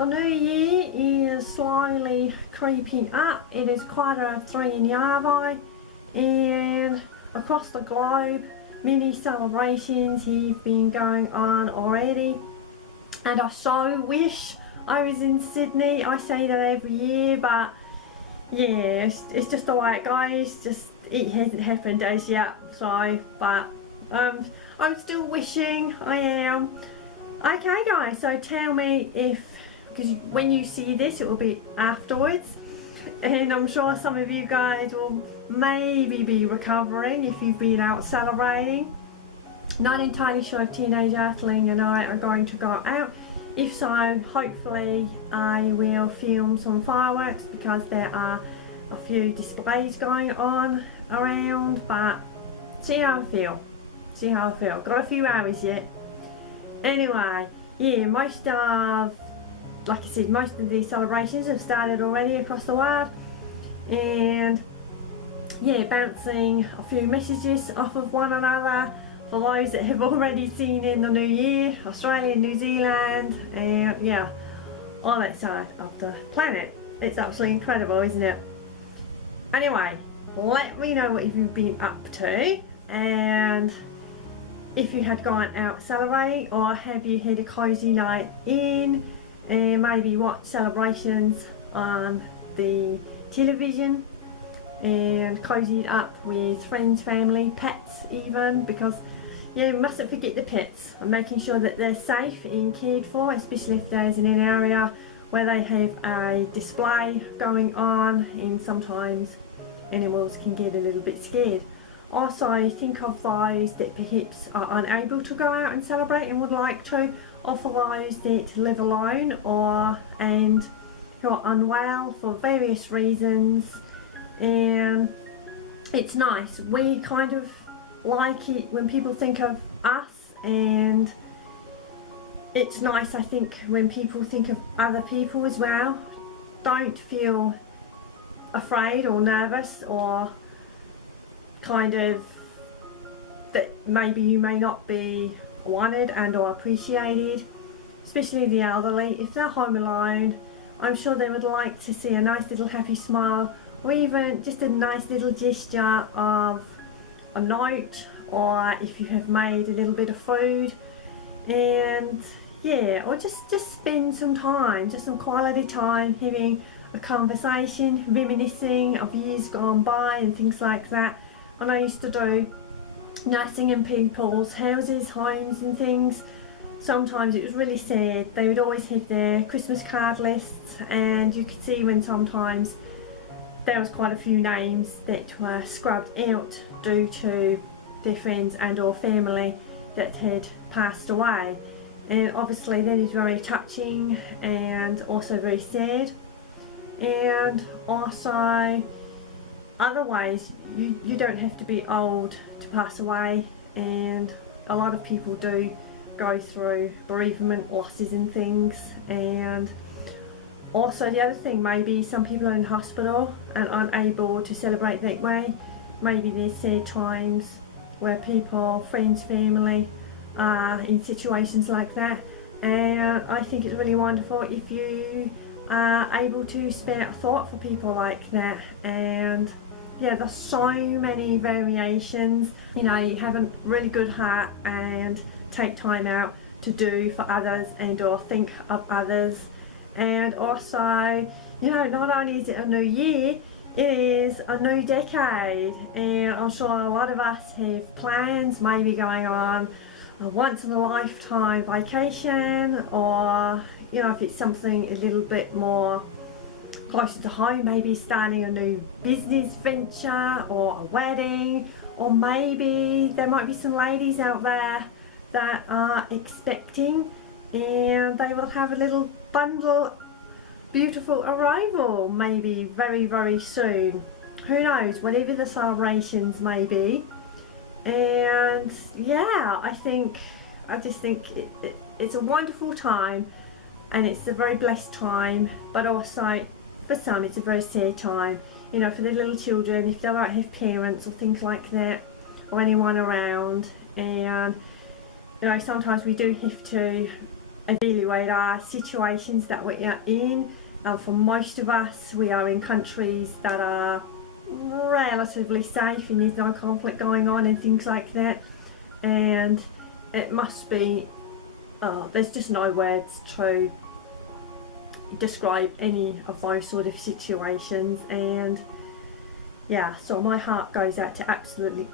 The new year is slowly creeping up. It is quarter 3 in Yarvo, and across the globe many celebrations have been going on already, and I so wish I was in Sydney. I say that every year, but yeah, it's just the way it goes. Just it hasn't happened as yet, so but I'm still wishing I am. Okay guys, so tell me if, because when you see this it will be afterwards, and I'm sure some of you guys will maybe be recovering if you've been out celebrating. Not entirely sure if teenage Earthling and I are going to go out. If so, hopefully I will film some fireworks, because there are a few displays going on around, but see how I feel. Got a few hours yet. Anyway, yeah, most of these celebrations have started already across the world, and yeah, bouncing a few messages off of one another for those that have already seen in the new year, Australia, New Zealand, and yeah, all that side of the planet. It's absolutely incredible, isn't it? Anyway, let me know what you've been up to, and if you had gone out celebrating, or have you had a cozy night in, and maybe watch celebrations on the television and cozied up with friends, family, pets even, because yeah, you mustn't forget the pets, and making sure that they're safe and cared for, especially if there's in an area where they have a display going on, and sometimes animals can get a little bit scared. Also, think of those that perhaps are unable to go out and celebrate and would like to, or for those that live alone and who are unwell for various reasons. And it's nice, we kind of like it when people think of us, and it's nice, I think, when people think of other people as well. Don't feel afraid or nervous, or kind of that maybe you may not be wanted and or appreciated, especially the elderly. If they're home alone, I'm sure they would like to see a nice little happy smile, or even just a nice little gesture of a note, or if you have made a little bit of food, and yeah, or just spend some time, just some quality time, having a conversation, reminiscing of years gone by and things like that. When I used to do nursing in people's houses, homes and things, sometimes it was really sad. They would always have their Christmas card lists, and you could see when sometimes there was quite a few names that were scrubbed out due to their friends and or family that had passed away. And obviously that is very touching and also very sad. And also other ways, you don't have to be old to pass away, and a lot of people do go through bereavement, losses and things. And also the other thing, maybe some people are in hospital and unable to celebrate that way. Maybe there's sad times where people, friends, family are in situations like that, and I think it's really wonderful if you are able to spare a thought for people like that. And yeah, there's so many variations. You know, you have a really good heart and take time out to do for others and or think of others. And also, you know, not only is it a new year, it is a new decade, and I'm sure a lot of us have plans, maybe going on a once in a lifetime vacation, or you know, if it's something a little bit more closer to home, maybe starting a new business venture or a wedding, or maybe there might be some ladies out there that are expecting and they will have a little bundle beautiful arrival maybe very, very soon. Who knows, whatever the celebrations may be. And yeah, I just think it's a wonderful time, and it's a very blessed time, but also for some it's a very sad time, you know, for the little children, if they don't have parents or things like that, or anyone around. And you know, sometimes we do have to evaluate our situations that we are in. For most of us, we are in countries that are relatively safe and there's no conflict going on and things like that, and it must be, there's just no words to describe any of those sort of situations. And yeah, so my heart goes out to absolutely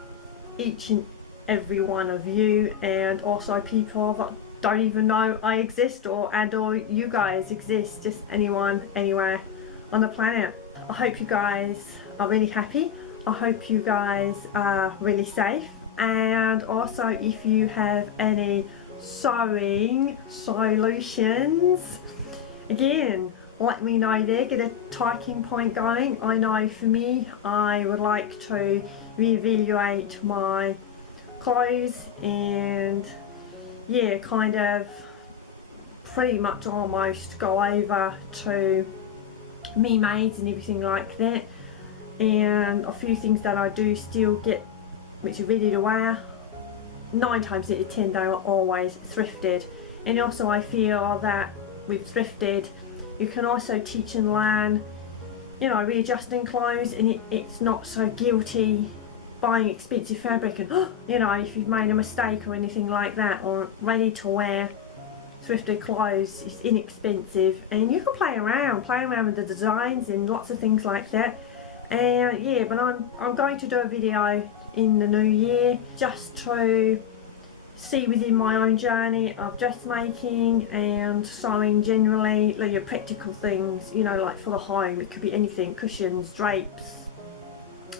each and every one of you, and also people that don't even know I exist, or you guys exist, just anyone anywhere on the planet. I hope you guys are really happy. I hope you guys are really safe, and also if you have any sewing solutions, again, let me know there, get a talking point going. I know for me, I would like to reevaluate my clothes and yeah, kind of pretty much almost go over to me maids and everything like that, and a few things that I do still get which are ready to wear, 9 times out of 10 they are always thrifted. And also I feel that with thrifted you can also teach and learn, you know, readjusting clothes, and it's not so guilty buying expensive fabric and you know, if you've made a mistake or anything like that, or ready to wear thrifted clothes is inexpensive, and you can play around with the designs and lots of things like that. And yeah, but I'm going to do a video in the new year just to see within my own journey of dressmaking and sewing generally, like your practical things, you know, like for the home. It could be anything, cushions, drapes,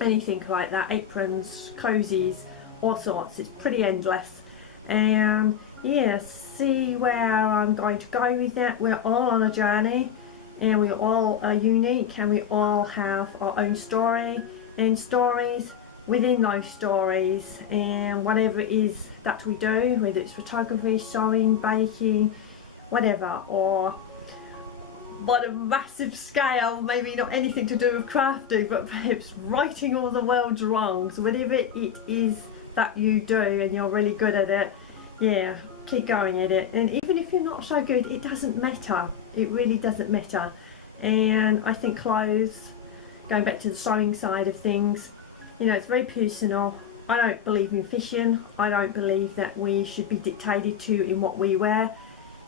anything like that, aprons, cozies, all sorts. It's pretty endless. And yeah, see where I'm going to go with that. We're all on a journey and we all are unique, and we all have our own story and stories within those stories, and whatever it is that we do, whether it's photography, sewing, baking, whatever, or on a massive scale, maybe not anything to do with crafting, but perhaps righting all the world's wrongs, whatever it is that you do and you're really good at it, yeah, keep going at it. And even if you're not so good, it doesn't matter, it really doesn't matter. And I think clothes, going back to the sewing side of things, you know, it's very personal. I don't believe in fashion. I don't believe that we should be dictated to in what we wear.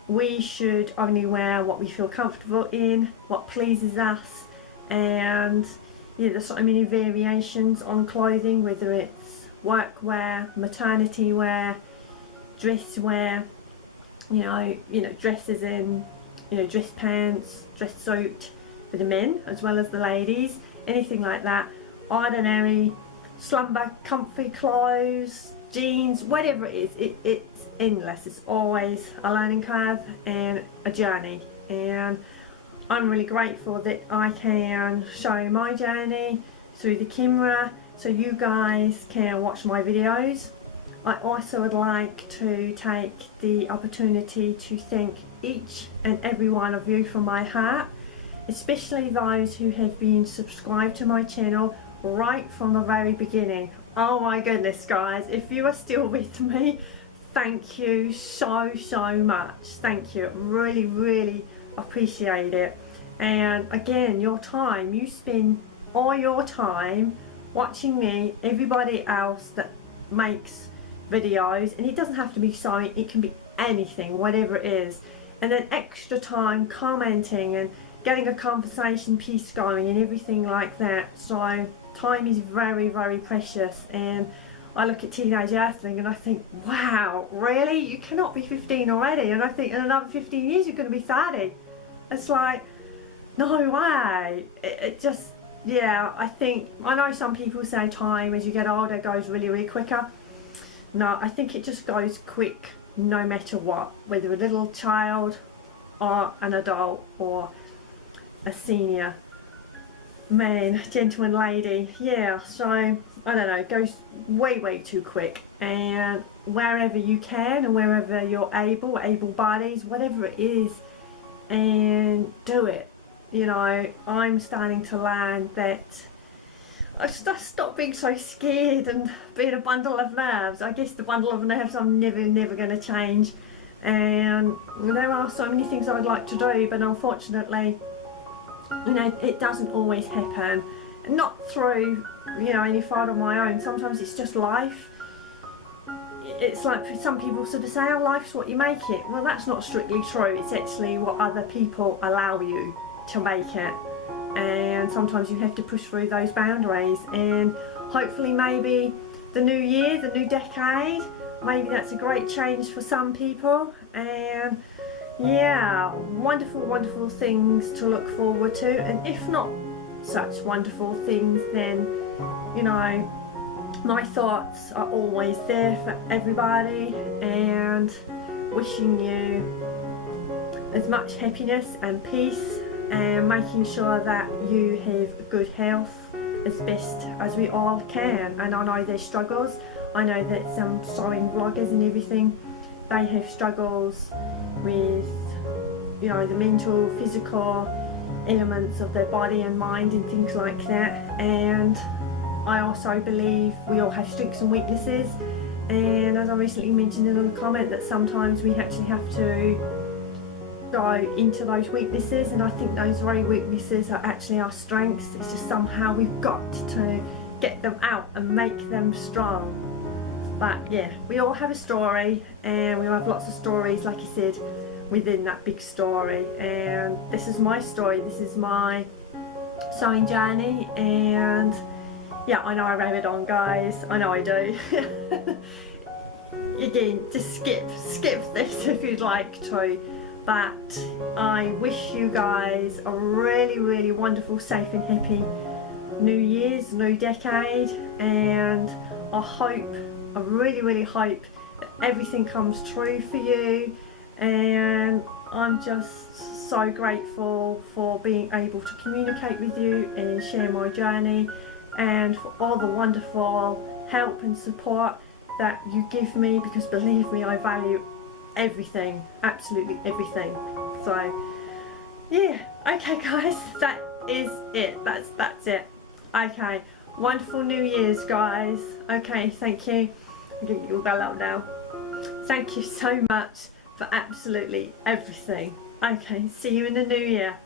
We should only wear what we feel comfortable in, what pleases us. And yeah, there's so many variations on clothing, whether it's work wear, maternity wear, dress wear, you know, dresses in, you know, dress pants, dress suit for the men as well as the ladies, anything like that. Ordinary, slumber, comfy clothes, jeans, whatever it is, it's endless. It's always a learning curve and a journey, and I'm really grateful that I can show my journey through the camera so you guys can watch my videos. I also would like to take the opportunity to thank each and every one of you from my heart, especially those who have been subscribed to my channel right from the very beginning. Oh my goodness, guys, if you are still with me, thank you so much. Thank you, really appreciate it. And again, your time, you spend all your time watching me, everybody else that makes videos, and it doesn't have to be sewing, it can be anything, whatever it is, and then extra time commenting and getting a conversation piece going and everything like that. So time is very precious, and I look at teenage Earthling and I think, wow, really? You cannot be 15 already? And I think in another 15 years you're going to be 30. It's like, no way. It just, yeah, I know some people say time as you get older goes really quicker. No, I think it just goes quick no matter what, whether a little child or an adult or a senior man, gentleman, lady. Yeah, so I don't know, it goes way too quick. And wherever you can and wherever you're able bodies, whatever it is, and do it. You know, I'm starting to learn that I just stop being so scared and being a bundle of nerves. I guess the bundle of nerves I'm never going to change, and there are so many things I'd like to do, but unfortunately, you know, it doesn't always happen. Not through, you know, any fault of my own. Sometimes it's just life. It's like some people sort of say, oh, life's what you make it. Well, that's not strictly true. It's actually what other people allow you to make it. And sometimes you have to push through those boundaries. And hopefully maybe the new year, the new decade, maybe that's a great change for some people. And yeah, wonderful, wonderful things to look forward to. And if not such wonderful things, then, you know, my thoughts are always there for everybody, and wishing you as much happiness and peace, and making sure that you have good health as best as we all can. And I know there's struggles. I know that some sewing vloggers and everything, they have struggles with, you know, the mental, physical elements of their body and mind and things like that. And I also believe we all have strengths and weaknesses, and as I recently mentioned in a comment, that sometimes we actually have to go into those weaknesses, and I think those very weaknesses are actually our strengths. It's just somehow we've got to get them out and make them strong. But yeah, we all have a story, and we all have lots of stories, like I said, within that big story. And this is my story, this is my sewing journey, and yeah, I know I ram it on, guys. I know I do. Again, just skip this if you'd like to. But I wish you guys a really, really wonderful, safe and happy New Year's, new decade. And I really, really hope that everything comes true for you. And I'm just so grateful for being able to communicate with you and share my journey, and for all the wonderful help and support that you give me, because believe me, I value everything, absolutely everything. So yeah, okay guys, that is it, that's it. Okay, wonderful New Year's, guys. Okay, thank you. I'm gonna get your bell up now. Thank you so much for absolutely everything. Okay, see you in the new year.